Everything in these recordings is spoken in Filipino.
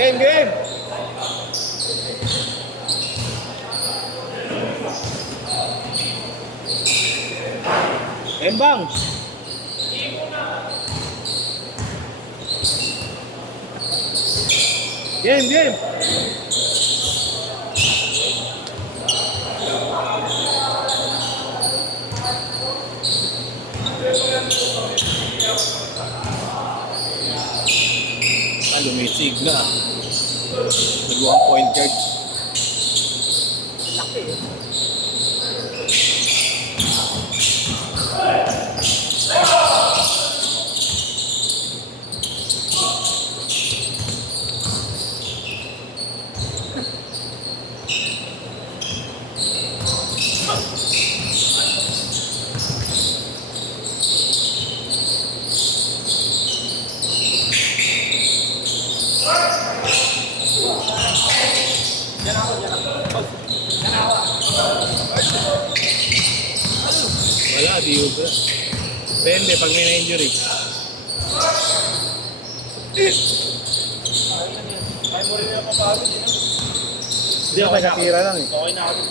Game, game! Embang! Game, game! Lumisig na. Nagawang point guard. Laki eh. Wala, di uga. Depende pag may na-injury. Kaya mo rin yung mapagod eh. Hindi ako nakatira lang eh. Okay na ako.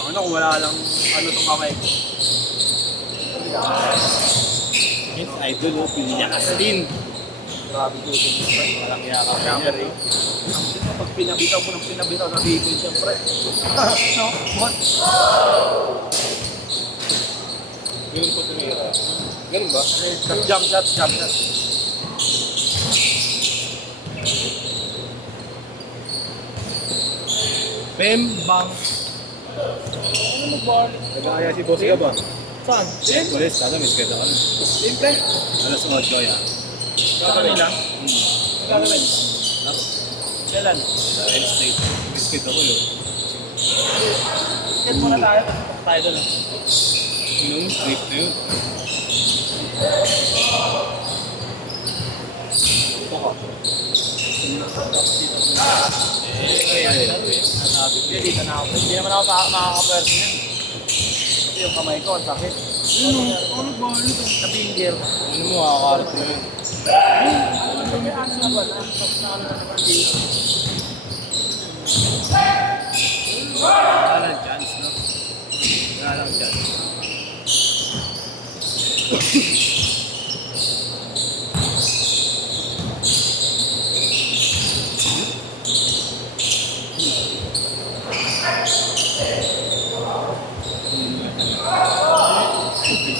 Ako na kung wala lang ano itong kamay ko. Yes, idol o, piniyakas din. Grabe ko ito. Walang yakap niya rin. Pag pinabitaw mo ng pinabitaw sa bibig, siyempre. No? What? Yun ko tumira. Ganun ba? Jump shot, jump shot. Bembang. Ano mag-ball? Nagkakaya si Boss ka ba? Saan? Ulis, tata, miss kita kami. Simple. Alas 8 kaya. Sa kanila? Gagawin. Kailan? Sa L State. Miss kita ko yun. Get muna tayo, tapos tayo doon. Yung street na yun. Ito ko. Hindi, dito na ako. Hindi naman ako makaka-person yan. Kasi yung kamay ko, ang sakit. Ano ba? Nabinggir. Ano mo, makakalat mo yun? Wala lang chance, no? Wala lang chance.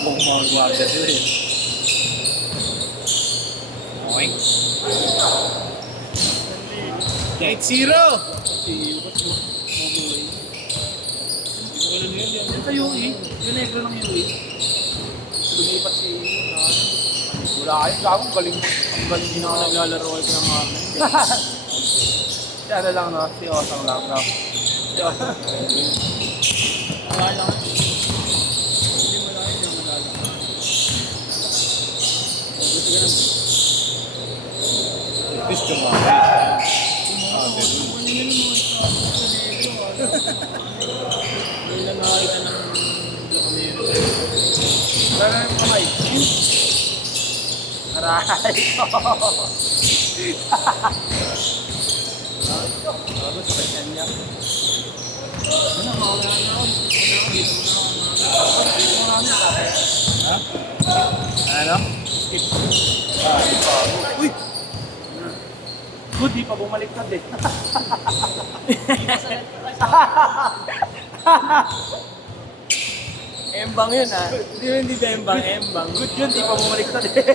Kung mga gwarda sila eh. Okay. Gate 0! Yan sa UE, yung negro ng UE. Lumipat si wala kayo, gagawin galing. Ang galing din ako naglalaro ko ng mga siya na lang, no? Si Osang lang, no? Si Osang. Wala lang. Hindi mo lang, hindi mo lang. Gusto ka naman. Gusto mo. Ganun. Hindi na nakakita ng black mirror. Pero yung kamay. Aray ko. Bago sa kanya niya. Ano, mawala na ako. Ha? Ano? Skip. Uy! Good, di pa bumaliktad eh. Embang yun ah. Hindi ba embang? Embang. Good yun, di pa bumaliktad eh.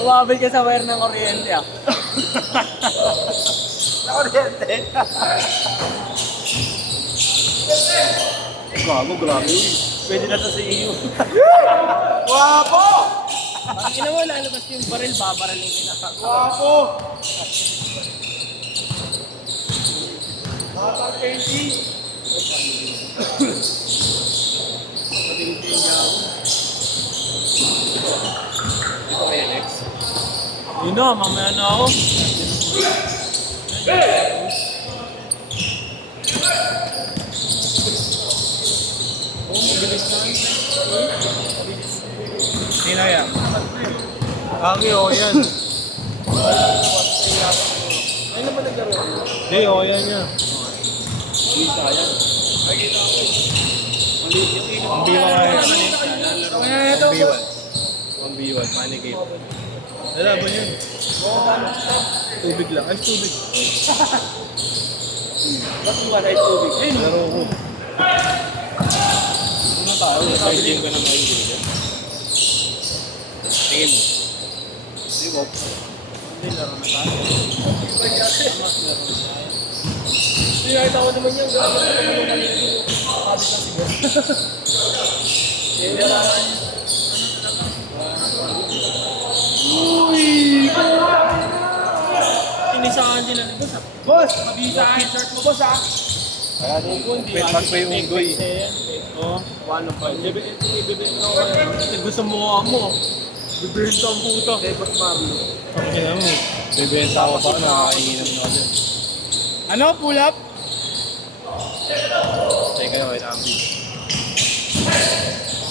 Umabil ka sa wire ng kuryente ah. Sa kuryente? Gago, grabe yun. Pwede na to sa iyo. Guwapo! Ang ina mo, lalabas yung baril, babaralin kita. Guwapo! Batang painting. Pabilitin niya ako. Ito kay Alex. Yun na, mamaya na ako. Oo, mabilis na. Sino yan? Kami o yan. Ay naman naglaro. Hindi, o yan niya. Hindi sayang. Nakikita ko. Ang biwa nga yan. Kaya ito. 1v1. 1v1, money game. Lalaban yun. Tubig lang. Ay, tubig. Ba't mo na tubig? Ayun. Laro ko. Ano tayo? Kahit game ka na mahilig. Tingin mo. Hindi mo. Hindi, laro na tayo. Hindi, nakita ko naman yan. Grabe na naman yung nalilito. Sabi ka siguro. Hindi, uy! Inisahan din na boss. Boss! Mabisa ang shirt mo, boss, ha? Kaya wait, mag pa yung unggoy. Oo, 1.5. Ibibigyan ko kayo. Gusto mo mo. Bibenta ang puta. Kay Boss Marlo. Ang ina mo. Bebenta ako pa, nakakainginom na ako dyan. Ano? Pull up? Teka na, wait, Ambi.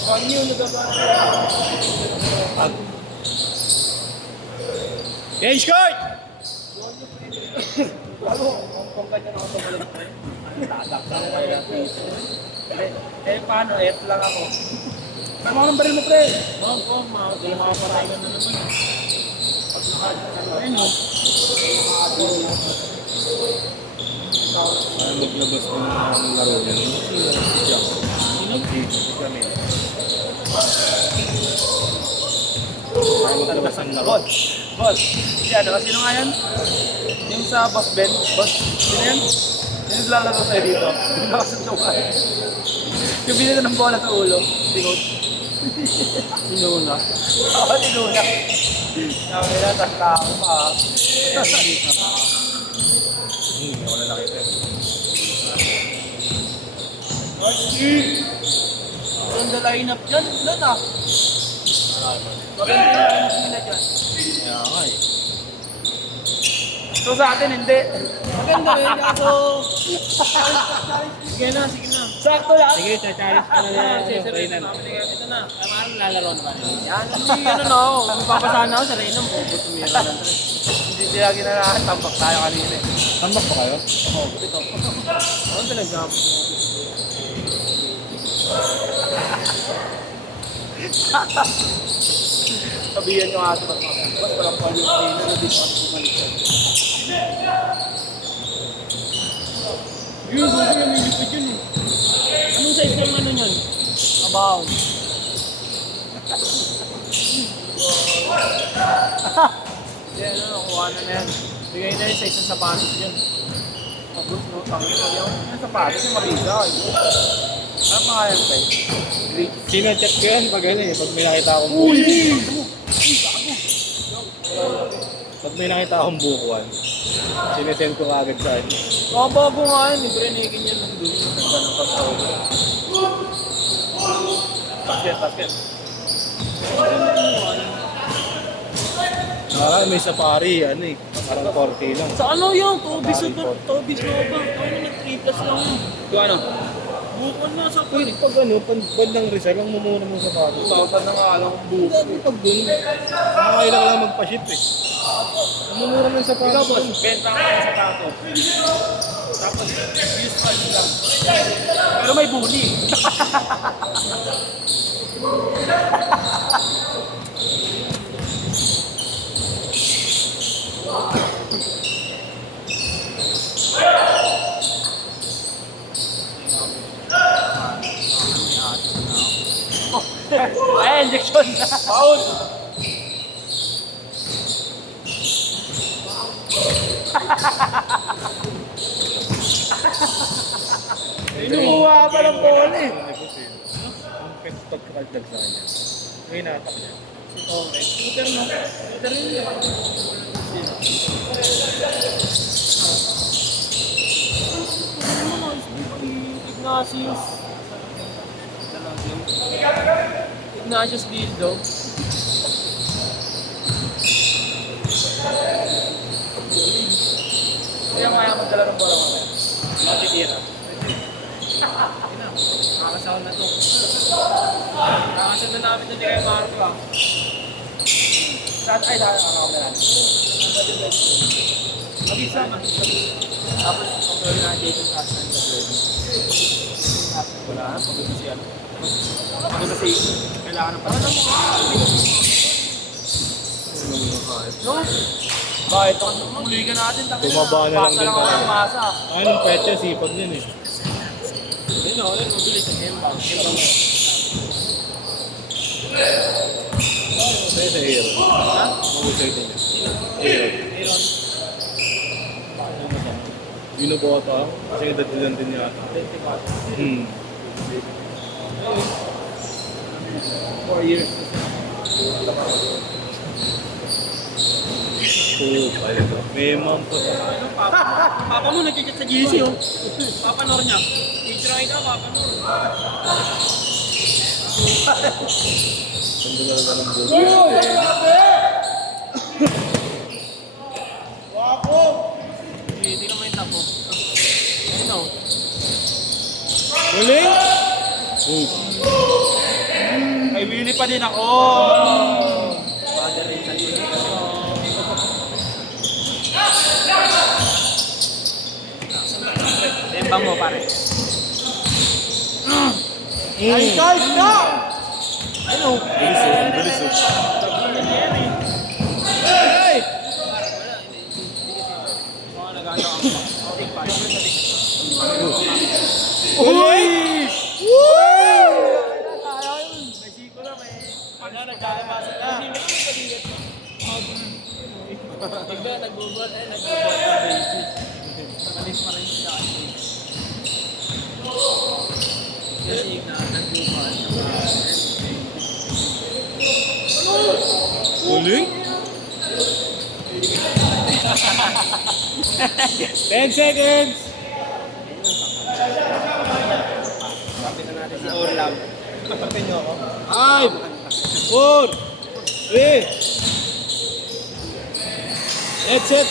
Pag nyo nagkakaroon. Change court! Ano? Kung kanya na ako tumalag pa yun. Tatak na ako kaya. Eh, paano? Eto lang ako. Tama ko ng baril mo, pre. Oo, makaparayan na naman. Ayun, no? Parang maglabas ko ng laro niya. Sino? Kami. Parang maglabas ng laro. Boss! Boss! Yan, sino nga yan? Yung sa Boss Ben? Boss, sino yan? Sino naglalaro sa'yo dito? Yung nakasundo ka. Yung binila ng bola sa ulo. Tingot. Tinuna. Oo, tinuna. Sabi na, tasta ako pa. Hindi ako na nakita. Maganda line-up dyan. Ilan ah? Maganda yung line-up nila dyan. Kaya nga eh. So sa atin, hindi. Maganda rin kaso. Sige na, sige na. Sakto lang. Sige, challenge ka na na. Reynan. Ito na. Parang lalaro naman yun. Yan, ano na ako. Mapapasahan ako sa Reynan. Tumira lang. Hindi sila ginanahan. Tambak tayo kanina eh. Tambak pa kayo? Oo, ito. Ano talaga? Sabihan nyo ato at mga. Ba't parang palo yung Reynan na di pa ako bumalik. Yun, gusto yung nilipid yun eh. Anong size ng ano nyan? Abaw. Yan, ano, nakuha na yan. Bigay na yun sa isang sapatos dyan. Abot, no? Tangi ko yan. Yung sapatos yung mabisa. Ano pangalan pa eh? Great. Sino-check ko yan pag ano eh. Pag may nakita akong Uy! bukuan. Pag may nakita akong bukuan. Sinesend ko agad sa ano. Bago nga yun, ibrinigin yun nandun yung ganda ng pagkawa. Basket, basket. May safari, ano eh. Parang 40 lang. Sa ano yun? Tobis Nova. Tobis Nova. Ano nag-3 plus lang yun. Ito ano? Bukon na sa Uy, pag ano, bandang Rizal, ang mumuna mo sa bago. 2,000 na nga alam kong buko. Dati pag dun, nakakailang lang magpa-ship eh. Ang mumura ng Ikaw sapatos. boss, benta ka ng sapatos. Tapos, use price lang. Pero may buni. Ay, injection na. Paul! Inuha pa ng bola eh. Ang pagkakagdag sa kanya. May natak niya. Okay. Shooter no? Shooter yun. Ignatius. Ignatius Dildo. Kaya kaya magdala ng bola mamaya. Matitira. Nakakasawa na to. Nakakasawa na namin na di kayo Marco ah. Saan ay sa camera? Mag-isa. Tapos control na Jason Castro sa wala na, pagod na siya. Pagod na siya. Kailangan ng parang no? Bakit? Muli ka natin. Tumaba na lang din talaga. talaga. Masa. Anong petya, sipag din eh. Ayun o, ulit mabilis ang Embang. Kaya sa Aero. Ha? Mahusay din yun. Aero. Aaron. Binubota. Kasi edad ilan din yata. 24. Hmm. 4 years. Oo, pala ito. May ma'am po sa... Ano, papa mo? Papa mo nag-chat sa GC oh. Papa Nor niya. Picture kita, Papa Nor. Ganda talaga ng buhay. Hindi naman yung tapo. Ayun o. Huling! Oh. May Willy pa din ako. Father rin sa Tembang mo pare. Ay, guys, na! Ano? Bilis oh, bilis oh. Hey! Mga nag-ano ako. Take pa. Uy! May siko na, may... Ano, nagkakabasa na. Iba, nag-google eh, nag-google na baby. Nakalis pa rin siya. Kasi na nag-google. Huling? 10 seconds! Sabi na natin si Orlam. Kapatid niyo ako. 5, 4, 3, that's it.